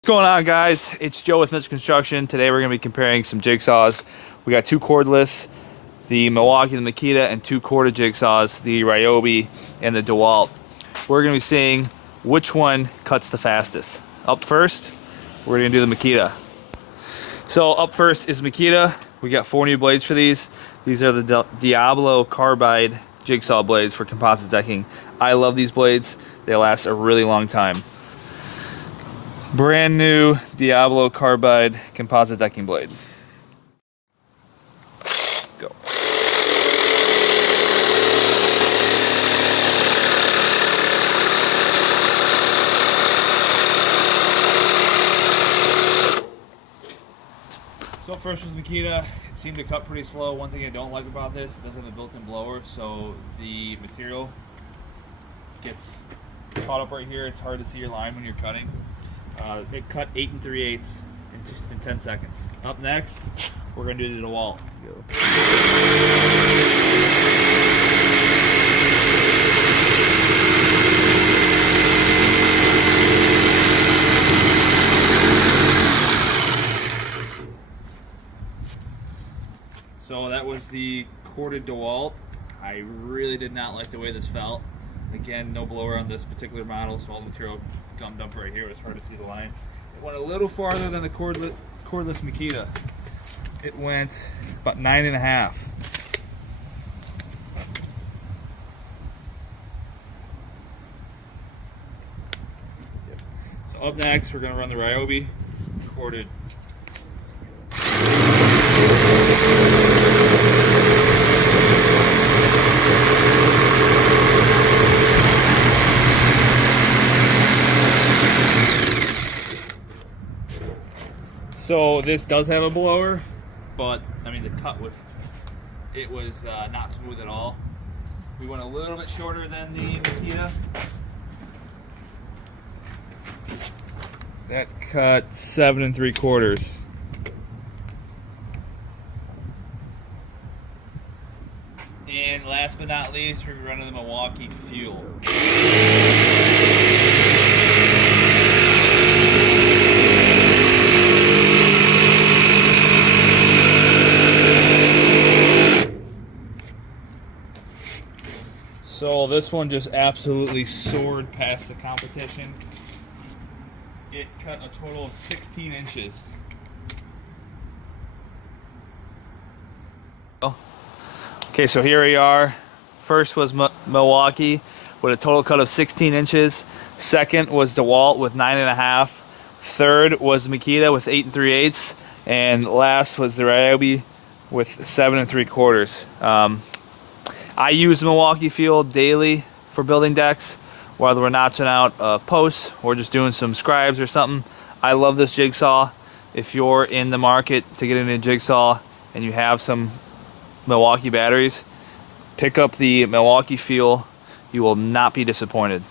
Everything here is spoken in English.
What's going on, guys? It's Joe with Mitch Construction. Today we're going to be comparing some jigsaws. We got two cordless, the Milwaukee, the Makita, and two corded jigsaws, the Ryobi and the Dewalt. We're going to be seeing which one cuts the fastest. Up first, we're going to do the Makita. So up first is Makita. We got 4 new blades for these. These are the Diablo carbide jigsaw blades for composite decking. I love these blades. They last a really long time. Brand new Diablo carbide composite decking blade. Go. So first was Makita. It seemed to cut pretty slow. One thing I don't like about this, it doesn't have a built-in blower, so the material gets caught up right here. It's hard to see your line when you're cutting. It cut 8 3/8 in 10 seconds. Up next, we're going to do the Dewalt. So that was the corded Dewalt. I really did not like the way this felt. Again, no blower on this particular model, so all the material gummed up right here. It's hard to see the line. It went a little farther than the cordless Makita. It went about 9.5. So up next, we're going to run the Ryobi corded. So this does have a blower, but I mean the cut was not smooth at all. We went a little bit shorter than the Makita. That cut 7 3/4. And last but not least, we're running the Milwaukee Fuel. So this one just absolutely soared past the competition. It cut a total of 16 inches. Okay, so here we are. First was Milwaukee with a total cut of 16 inches. Second was Dewalt with 9.5. Third was Makita with 8 3/8. And last was the Ryobi with 7 3/4. I use the Milwaukee Fuel daily for building decks, whether we're notching out posts or just doing some scribes or something. I love this jigsaw. If you're in the market to get into a jigsaw and you have some Milwaukee batteries, pick up the Milwaukee Fuel. You will not be disappointed.